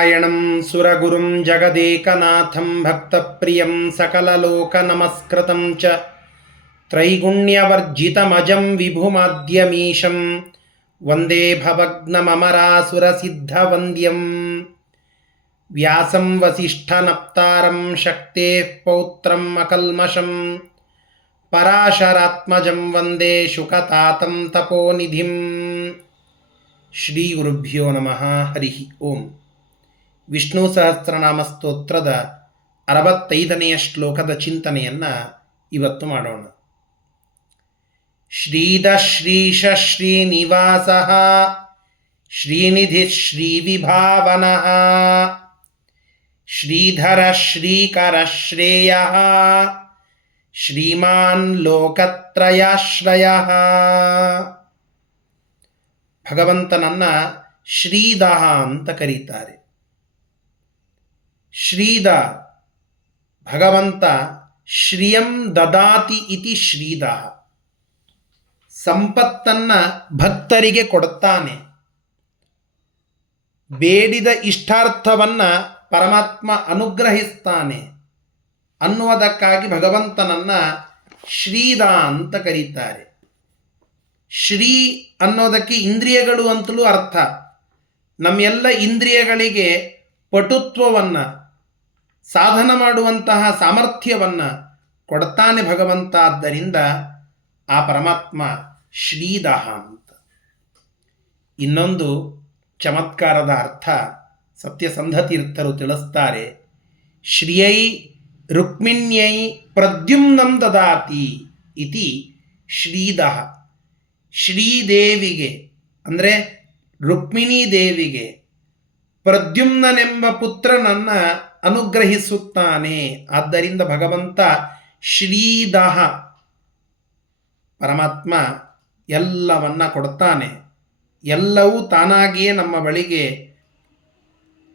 ನಾರಾಯಣಂ ಸುರಗುರುಂ ಜಗದೇಕನಾಥಂ ಭಕ್ತಪ್ರಿಯಂ ಸಕಲಲೋಕನಮಸ್ಕೃತಂ ಚ ತ್ರೈಗುಣ್ಯವರ್ಜಿತಮಜಂ ವಿಭುಮಾದ್ಯಮೀಶಂ ವಂದೇ ಭವಗ್ನಮರಾಸುರಸಿದ್ಧವಂದ್ಯಂ ವ್ಯಾಸಂ ವಸಿಷ್ಠನಪ್ತಾರಂ ಶಕ್ತೇಃ ಪೌತ್ರಂ ಅಕಲ್ಮಷಂ ಪರಾಶರಾತ್ಮಜಂ ವಂದೇ ಶುಕತಾತಂ ತಪೋನಿಧಿಂ. ಶ್ರೀ ಗುರುಭ್ಯೋ ನಮಃ. ಹರಿ ಓಂ. ವಿಷ್ಣು ಸಹಸ್ರನಾಮ ಸ್ತೋತ್ರದ 65ನೆಯ ಶ್ಲೋಕದ ಚಿಂತನೆಯನ್ನು ಇವತ್ತು ಮಾಡೋಣ. ಶ್ರೀದ ಶ್ರೀಶ ಶ್ರೀನಿವಾಸ ಶ್ರೀನಿಧಿ ಶ್ರೀವಿಭಾವನ ಶ್ರೀಧರ ಶ್ರೀಕರ ಶ್ರೇಯ ಶ್ರೀಮಾನ್ ಲೋಕತ್ರಯಾಶ್ರಯ. ಭಗವಂತನನ್ನ ಶ್ರೀದಃ ಅಂತ ಕರೀತಾರೆ. ಶ್ರೀದ ಭಗವಂತ ಶ್ರಿಯಂ ದದಾತಿ ಇತಿ ಶ್ರೀದಃ, ಸಂಪತ್ತನ್ನ ಭಕ್ತರಿಗೆ ಕೊಡುತ್ತಾನೆ. ಬೇಡಿದ ಇಷ್ಟಾರ್ಥವನ್ನ ಪರಮಾತ್ಮ ಅನುಗ್ರಹಿಸ್ತಾನೆ ಅನ್ನುವುದಕ್ಕಾಗಿ ಭಗವಂತನನ್ನ ಶ್ರೀದ ಅಂತ ಕರೀತಾರೆ. ಶ್ರೀ ಅನ್ನೋದಕ್ಕೆ ಇಂದ್ರಿಯಗಳು ಅಂತಲೂ ಅರ್ಥ. ನಮ್ಮೆಲ್ಲ ಇಂದ್ರಿಯಗಳಿಗೆ ಪಟುತ್ವವನ್ನು, ಸಾಧನ ಮಾಡುವಂತಹ ಸಾಮರ್ಥ್ಯವನ್ನು ಕೊಡ್ತಾನೆ ಭಗವಂತ. ಆದ್ದರಿಂದ ಆ ಪರಮಾತ್ಮ ಶ್ರೀದಃ ಅಂತ. ಇನ್ನೊಂದು ಚಮತ್ಕಾರದ ಅರ್ಥ ಸತ್ಯಸಂಧ ತೀರ್ಥರು ತಿಳಿಸ್ತಾರೆ. ಶ್ರಿಯೈ ರುಕ್ಮಿಣ್ಯೈ ಪ್ರದ್ಯುಮ್ನಂ ದದಾತಿ ಇತಿ ಶ್ರೀದಃ. ಶ್ರೀದೇವಿಗೆ ಅಂದರೆ ರುಕ್ಮಿಣೀ ದೇವಿಗೆ ಪ್ರದ್ಯುಮ್ನನೆಂಬ ಪುತ್ರನನ್ನು ಅನುಗ್ರಹಿಸುತ್ತಾನೆ. ಆದ್ದರಿಂದ ಭಗವಂತ ಶ್ರೀದಃ. ಪರಮಾತ್ಮ ಎಲ್ಲವನ್ನ ಕೊಡ್ತಾನೆ. ಎಲ್ಲವೂ ತಾನಾಗಿಯೇ ನಮ್ಮ ಬಳಿಗೆ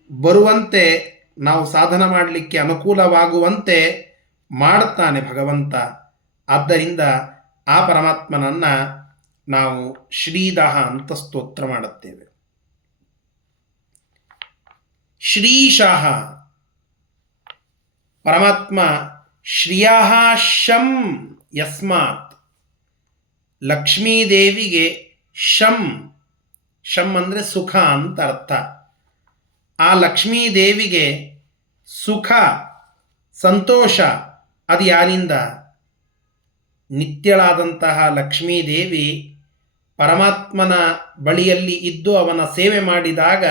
ಬರುವಂತೆ, ನಾವು ಸಾಧನ ಮಾಡಲಿಕ್ಕೆ ಅನುಕೂಲವಾಗುವಂತೆ ಮಾಡುತ್ತಾನೆ ಭಗವಂತ. ಆದ್ದರಿಂದ ಆ ಪರಮಾತ್ಮನನ್ನು ನಾವು ಶ್ರೀದಃ ಅಂತ ಸ್ತೋತ್ರ ಮಾಡುತ್ತೇವೆ. ಶ್ರೀಶಃ ಪರಮಾತ್ಮ ಶ್ರಿಯಃ ಶಂ ಯಸ್ಮಾತ್. ಲಕ್ಷ್ಮೀದೇವಿಗೆ ಶಂ, ಶಂ ಅಂದರೆ ಸುಖ ಅಂತ ಅರ್ಥ. ಆ ಲಕ್ಷ್ಮೀದೇವಿಗೆ ಸುಖ, ಸಂತೋಷ ಅದು ಯಾರಿಂದ? ನಿತ್ಯಳಾದಂತಹ ಲಕ್ಷ್ಮೀದೇವಿ ಪರಮಾತ್ಮನ ಬಳಿಯಲ್ಲಿ ಇದ್ದು ಅವನ ಸೇವೆ ಮಾಡಿದಾಗ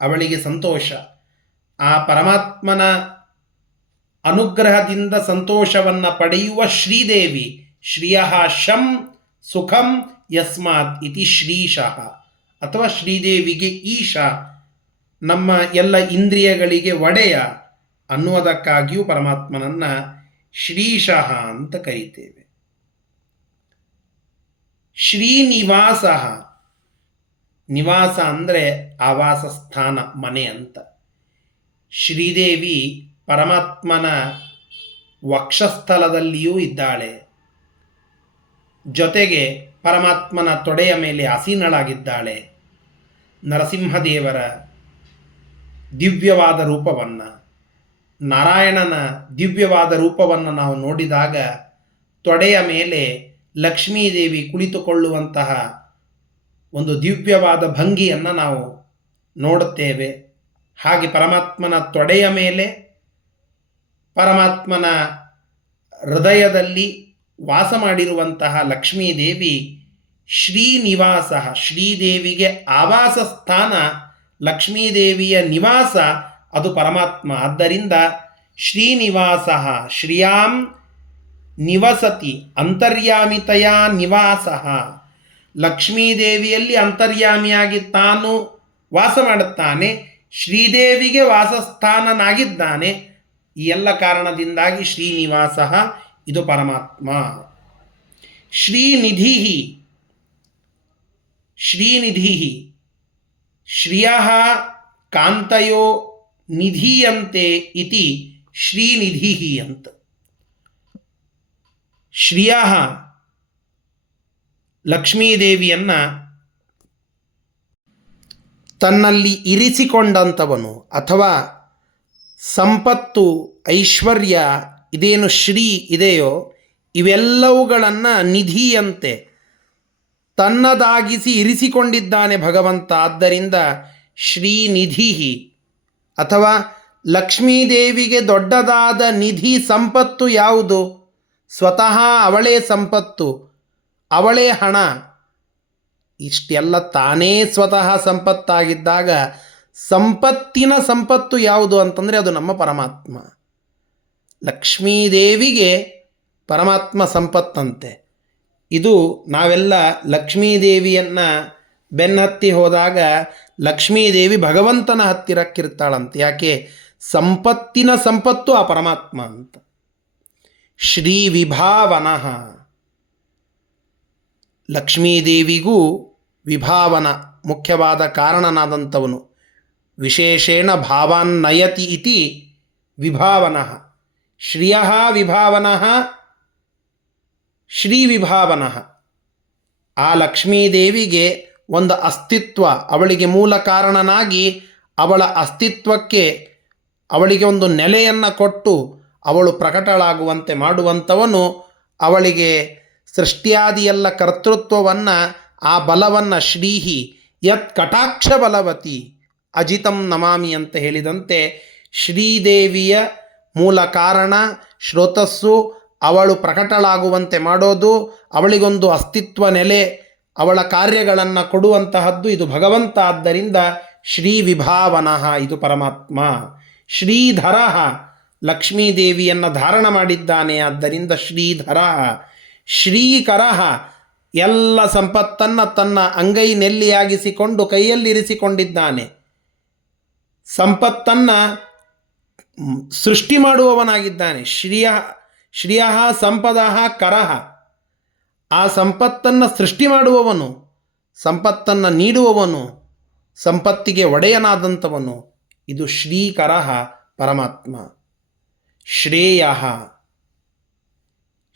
ಅವಳಿಗೆ ಸಂತೋಷ. ಆ ಪರಮಾತ್ಮನ ಅನುಗ್ರಹದಿಂದ ಸಂತೋಷವನ್ನು ಪಡೆಯುವ ಶ್ರೀದೇವಿ. ಶ್ರಿಯಃ ಶಂ ಸುಖಂ ಯಸ್ಮಾತ್ ಇತಿ ಶ್ರೀಶಃ. ಅಥವಾ ಶ್ರೀದೇವಿಗೆ ಈಶ, ನಮ್ಮ ಎಲ್ಲ ಇಂದ್ರಿಯಗಳಿಗೆ ಒಡೆಯ ಅನ್ನುವುದಕ್ಕಾಗಿಯೂ ಪರಮಾತ್ಮನನ್ನು ಶ್ರೀಶಃ ಅಂತ ಕರೀತೇವೆ. ಶ್ರೀನಿವಾಸ, ನಿವಾಸ ಅಂದರೆ ಆವಾಸ ಸ್ಥಾನ, ಮನೆ ಅಂತ. ಶ್ರೀದೇವಿ ಪರಮಾತ್ಮನ ವಕ್ಷಸ್ಥಲದಲ್ಲಿಯೂ ಇದ್ದಾಳೆ. ಜೊತೆಗೆ ಪರಮಾತ್ಮನ ತೊಡೆಯ ಮೇಲೆ ಆಸೀನಳಾಗಿದ್ದಾಳೆ. ನರಸಿಂಹದೇವರ ದಿವ್ಯವಾದ ರೂಪವನ್ನು, ನಾರಾಯಣನ ದಿವ್ಯವಾದ ರೂಪವನ್ನು ನಾವು ನೋಡಿದಾಗ ತೊಡೆಯ ಮೇಲೆ ಲಕ್ಷ್ಮೀದೇವಿ ಕುಳಿತುಕೊಳ್ಳುವಂತಹ ಒಂದು ದಿವ್ಯವಾದ ಭಂಗಿಯನ್ನು ನಾವು ನೋಡುತ್ತೇವೆ. ಹಾಗೆ ಪರಮಾತ್ಮನ ತೊಡೆಯ ಮೇಲೆ, ಪರಮಾತ್ಮನ ಹೃದಯದಲ್ಲಿ ವಾಸ ಮಾಡಿರುವಂತಹ ಲಕ್ಷ್ಮೀದೇವಿ ಶ್ರೀನಿವಾಸ. ಶ್ರೀದೇವಿಗೆ ಆವಾಸ ಸ್ಥಾನ, ಲಕ್ಷ್ಮೀದೇವಿಯ ನಿವಾಸ ಅದು ಪರಮಾತ್ಮ. ಆದ್ದರಿಂದ ಶ್ರೀನಿವಾಸ ಶ್ರಿಯಾಂ ನಿವಸತಿ ಅಂತರ್ಯಾಮಿತಯ ನಿವಾಸ. ಲಕ್ಷ್ಮೀದೇವಿಯಲ್ಲಿ ಅಂತರ್ಯಾಮಿಯಾಗಿ ತಾನು ವಾಸ ಮಾಡುತ್ತಾನೆ, ಶ್ರೀದೇವಿಗೆ ವಾಸಸ್ಥಾನನಾಗಿದ್ದಾನೆ. ಈ ಎಲ್ಲ ಕಾರಣದಿಂದಾಗಿ ಶ್ರೀನಿವಾಸ ಇದು ಪರಮಾತ್ಮ. ಶ್ರೀನಿಧಿ, ಶ್ರೀನಿಧಿ ಶ್ರಿಯಃ ಕಾಂತಯೋ ನಿಧೀಯಂತೆ ಇತಿ ಶ್ರೀನಿಧಿ ಅಂತ. ಶ್ರಿಯಃ ಲಕ್ಷ್ಮೀದೇವಿಯನ್ನು ತನ್ನಲ್ಲಿ ಇರಿಸಿಕೊಂಡಂಥವನು ಅಥವಾ ಸಂಪತ್ತು ಐಶ್ವರ್ಯ ಇದೇನು ಶ್ರೀ ಇದೆಯೋ ಇವೆಲ್ಲವುಗಳನ್ನು ನಿಧಿಯಂತೆ ತನ್ನದಾಗಿಸಿ ಇರಿಸಿಕೊಂಡಿದ್ದಾನೆ ಭಗವಂತ. ಆದ್ದರಿಂದ ಶ್ರೀನಿಧಿ ಅಥವಾ ಲಕ್ಷ್ಮೀದೇವಿಗೆ ದೊಡ್ಡದಾದ ನಿಧಿ ಸಂಪತ್ತು ಯಾವುದು? ಸ್ವತಃ ಅವಳೇ ಸಂಪತ್ತು, ಅವಳೇ ಹಣ. ಇಷ್ಟೆಲ್ಲ ತಾನೇ ಸ್ವತಃ ಸಂಪತ್ತಾಗಿದ್ದಾಗ ಸಂಪತ್ತಿನ ಸಂಪತ್ತು ಯಾವುದು ಅಂತಂದರೆ ಅದು ನಮ್ಮ ಪರಮಾತ್ಮ. ಲಕ್ಷ್ಮೀದೇವಿಗೆ ಪರಮಾತ್ಮ ಸಂಪತ್ತಂತೆ. ಇದು ನಾವೆಲ್ಲ ಲಕ್ಷ್ಮೀದೇವಿಯನ್ನು ಬೆನ್ನತ್ತಿ ಹೋದಾಗ ಲಕ್ಷ್ಮೀದೇವಿ ಭಗವಂತನ ಹತ್ತಿರಕ್ಕಿರ್ತಾಳಂತೆ. ಯಾಕೆ? ಸಂಪತ್ತಿನ ಸಂಪತ್ತು ಆ ಪರಮಾತ್ಮ ಅಂತ. ಶ್ರೀ ವಿಭಾವನಃ, ಲಕ್ಷ್ಮೀದೇವಿಗೂ ವಿಭಾವನ ಮುಖ್ಯವಾದ ಕಾರಣನಾದಂಥವನು. ವಿಶೇಷೇಣ ಭಾವಾನ್ನಯತಿ ಇತಿ ವಿಭಾವನಃ. ಶ್ರಿಯಃ ವಿಭಾವನಃ ಶ್ರೀ ವಿಭಾವನಃ. ಆ ಲಕ್ಷ್ಮೀದೇವಿಗೆ ಒಂದು ಅಸ್ತಿತ್ವ, ಅವಳಿಗೆ ಮೂಲ ಕಾರಣನಾಗಿ ಅವಳ ಅಸ್ತಿತ್ವಕ್ಕೆ ಅವಳಿಗೆ ಒಂದು ನೆಲೆಯನ್ನು ಕೊಟ್ಟು ಅವಳು ಪ್ರಕಟಳಾಗುವಂತೆ ಮಾಡುವಂಥವನು. ಅವಳಿಗೆ ಸೃಷ್ಟಿಯಾದಿಯೆಲ್ಲ ಕರ್ತೃತ್ವವನ್ನು, ಆ ಬಲವನ್ನು ಶ್ರೀಹಿ ಯತ್ ಕಟಾಕ್ಷ ಬಲವತಿ ಅಜಿತಂ ನಮಾಮಿ ಅಂತ ಹೇಳಿದಂತೆ ಶ್ರೀದೇವಿಯ ಮೂಲ ಕಾರಣ ಶ್ರೋತಸ್ಸು, ಅವಳು ಪ್ರಕಟಳಾಗುವಂತೆ ಮಾಡೋದು, ಅವಳಿಗೊಂದು ಅಸ್ತಿತ್ವ ನೆಲೆ, ಅವಳ ಕಾರ್ಯಗಳನ್ನು ಕೊಡುವಂತಹದ್ದು ಇದು ಭಗವಂತ. ಆದ್ದರಿಂದ ಶ್ರೀ ವಿಭಾವನಃ ಇದು ಪರಮಾತ್ಮ. ಶ್ರೀಧರ, ಲಕ್ಷ್ಮೀದೇವಿಯನ್ನು ಧಾರಣ ಮಾಡಿದ್ದಾನೆ, ಆದ್ದರಿಂದ ಶ್ರೀಧರ. ಶ್ರೀಕರ, ಎಲ್ಲ ಸಂಪತ್ತನ್ನು ತನ್ನ ಅಂಗೈ ನೆಲ್ಲಿಯಾಗಿಸಿಕೊಂಡು ಕೈಯಲ್ಲಿರಿಸಿಕೊಂಡಿದ್ದಾನೆ. ಸಂಪತ್ತನ್ನು ಸೃಷ್ಟಿ ಮಾಡುವವನಾಗಿದ್ದಾನೆ. ಶ್ರಿಯ ಸಂಪದಃ ಕರಃ, ಆ ಸಂಪತ್ತನ್ನು ಸೃಷ್ಟಿ ಮಾಡುವವನು, ಸಂಪತ್ತನ್ನು ನೀಡುವವನು, ಸಂಪತ್ತಿಗೆ ಒಡೆಯನಾದಂಥವನು. ಇದು ಶ್ರೀಕರ ಪರಮಾತ್ಮ. ಶ್ರೇಯ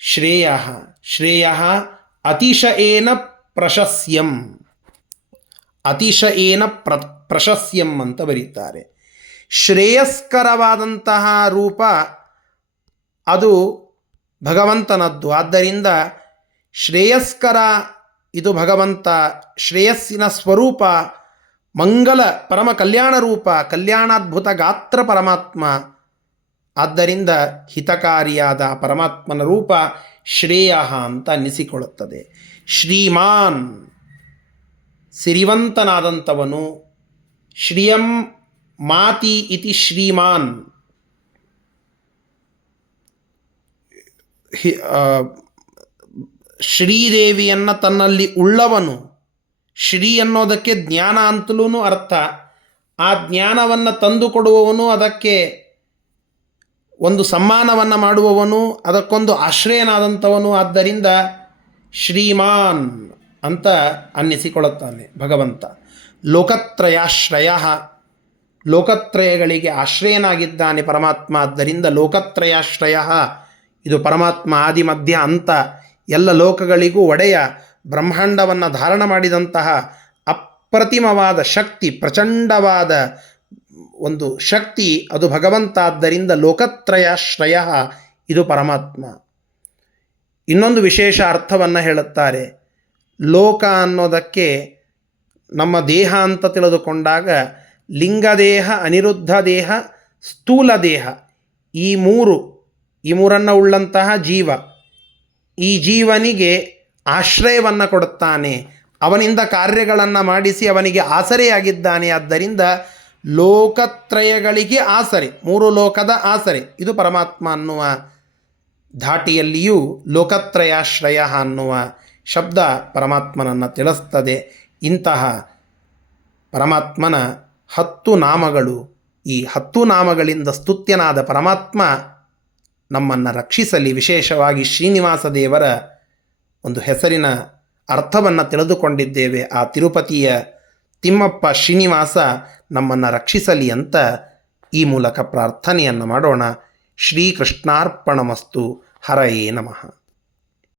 ಶ್ರೇಯ ಶ್ರೇಯ ಅತಿಶಯೇನ ಪ್ರಶಸ್ಯಂ, ಅತಿಶಯೇನ ಪ್ರಶಸ್ಯಂ ಅಂತ ಬರೀತಾರೆ. ಶ್ರೇಯಸ್ಕರವಾದಂತಹ ರೂಪ ಅದು ಭಗವಂತನದ್ದು. ಆದ್ದರಿಂದ ಶ್ರೇಯಸ್ಕರ ಇದು ಭಗವಂತ. ಶ್ರೇಯಸ್ಸಿನ ಸ್ವರೂಪ ಮಂಗಲ ಪರಮ ಕಲ್ಯಾಣ ರೂಪ, ಕಲ್ಯಾಣಾದ್ಭುತ ಗಾತ್ರ ಪರಮಾತ್ಮ. ಆದ್ದರಿಂದ ಹಿತಕಾರಿಯಾದ ಪರಮಾತ್ಮನ ರೂಪ ಶ್ರೇಯ ಅಂತ ಅನ್ನಿಸಿಕೊಳ್ಳುತ್ತದೆ. ಶ್ರೀಮಾನ್, ಸಿರಿವಂತನಾದಂಥವನು. ಶ್ರಿಯಂ ಮಾತಿ ಇತಿ ಶ್ರೀಮಾನ್. ಶ್ರೀದೇವಿಯನ್ನು ತನ್ನಲ್ಲಿ ಉಳ್ಳವನು. ಶ್ರೀ ಅನ್ನೋದಕ್ಕೆ ಜ್ಞಾನ ಅಂತಲೂ ಅರ್ಥ. ಆ ಜ್ಞಾನವನ್ನು ತಂದುಕೊಡುವವನು, ಅದಕ್ಕೆ ಒಂದು ಸಮ್ಮಾನವನ್ನು ಮಾಡುವವನು, ಅದಕ್ಕೊಂದು ಆಶ್ರಯನಾದಂಥವನು. ಆದ್ದರಿಂದ ಶ್ರೀಮಾನ್ ಅಂತ ಅನ್ನಿಸಿಕೊಳ್ಳುತ್ತಾನೆ ಭಗವಂತ. ಲೋಕತ್ರಯಾಶ್ರಯ, ಲೋಕತ್ರಯಗಳಿಗೆ ಆಶ್ರಯನಾಗಿದ್ದಾನೆ ಪರಮಾತ್ಮ. ಆದ್ದರಿಂದ ಲೋಕತ್ರಯಾಶ್ರಯ ಇದು ಪರಮಾತ್ಮ. ಆದಿ ಮಧ್ಯ ಅಂತ ಎಲ್ಲ ಲೋಕಗಳಿಗೂ ಒಡೆಯ, ಬ್ರಹ್ಮಾಂಡವನ್ನು ಧಾರಣ ಮಾಡಿದಂತಹ ಅಪ್ರತಿಮವಾದ ಶಕ್ತಿ, ಪ್ರಚಂಡವಾದ ಒಂದು ಶಕ್ತಿ ಅದು ಭಗವಂತ. ಆದ್ದರಿಂದ ಲೋಕತ್ರಯಾಶ್ರಯ ಇದು ಪರಮಾತ್ಮ. ಇನ್ನೊಂದು ವಿಶೇಷ ಅರ್ಥವನ್ನು ಹೇಳುತ್ತಾರೆ. ಲೋಕ ಅನ್ನೋದಕ್ಕೆ ನಮ್ಮ ದೇಹ ಅಂತ ತಿಳಿದುಕೊಂಡಾಗ ಲಿಂಗದೇಹ, ಅನಿರುದ್ಧ ದೇಹ, ಸ್ಥೂಲ ದೇಹ, ಈ ಮೂರನ್ನು ಉಳ್ಳಂತಹ ಜೀವ. ಈ ಜೀವನಿಗೆ ಆಶ್ರಯವನ್ನು ಕೊಡುತ್ತಾನೆ, ಅವನಿಂದ ಕಾರ್ಯಗಳನ್ನು ಮಾಡಿಸಿ ಅವನಿಗೆ ಆಸರೆಯಾಗಿದ್ದಾನೆ. ಆದ್ದರಿಂದ ಲೋಕತ್ರಯಗಳಿಗೆ ಆಸರೆ, ಮೂರು ಲೋಕದ ಆಸರೆ ಇದು ಪರಮಾತ್ಮ ಅನ್ನುವ ಧಾಟಿಯಲ್ಲಿಯೂ ಲೋಕತ್ರಯಾಶ್ರಯ ಅನ್ನುವ ಶಬ್ದ ಪರಮಾತ್ಮನನ್ನು ತಿಳಿಸ್ತದೆ. ಇಂತಹ ಪರಮಾತ್ಮನ 10 ನಾಮಗಳು, ಈ 10 ನಾಮಗಳಿಂದ ಸ್ತುತ್ಯನಾದ ಪರಮಾತ್ಮ ನಮ್ಮನ್ನು ರಕ್ಷಿಸಲಿ. ವಿಶೇಷವಾಗಿ ಶ್ರೀನಿವಾಸ ದೇವರ ಒಂದು ಹೆಸರಿನ ಅರ್ಥವನ್ನು ತಿಳಿದುಕೊಂಡಿದ್ದೇವೆ. ಆ ತಿರುಪತಿಯ ತಿಮ್ಮಪ್ಪ ಶ್ರೀನಿವಾಸ ನಮ್ಮನ್ನು ರಕ್ಷಿಸಲಿ ಅಂತ ಈ ಮೂಲಕ ಪ್ರಾರ್ಥನೆಯನ್ನು ಮಾಡೋಣ. ಶ್ರೀಕೃಷ್ಣಾರ್ಪಣಮಸ್ತು. ಹರಯೇ ನಮಃ.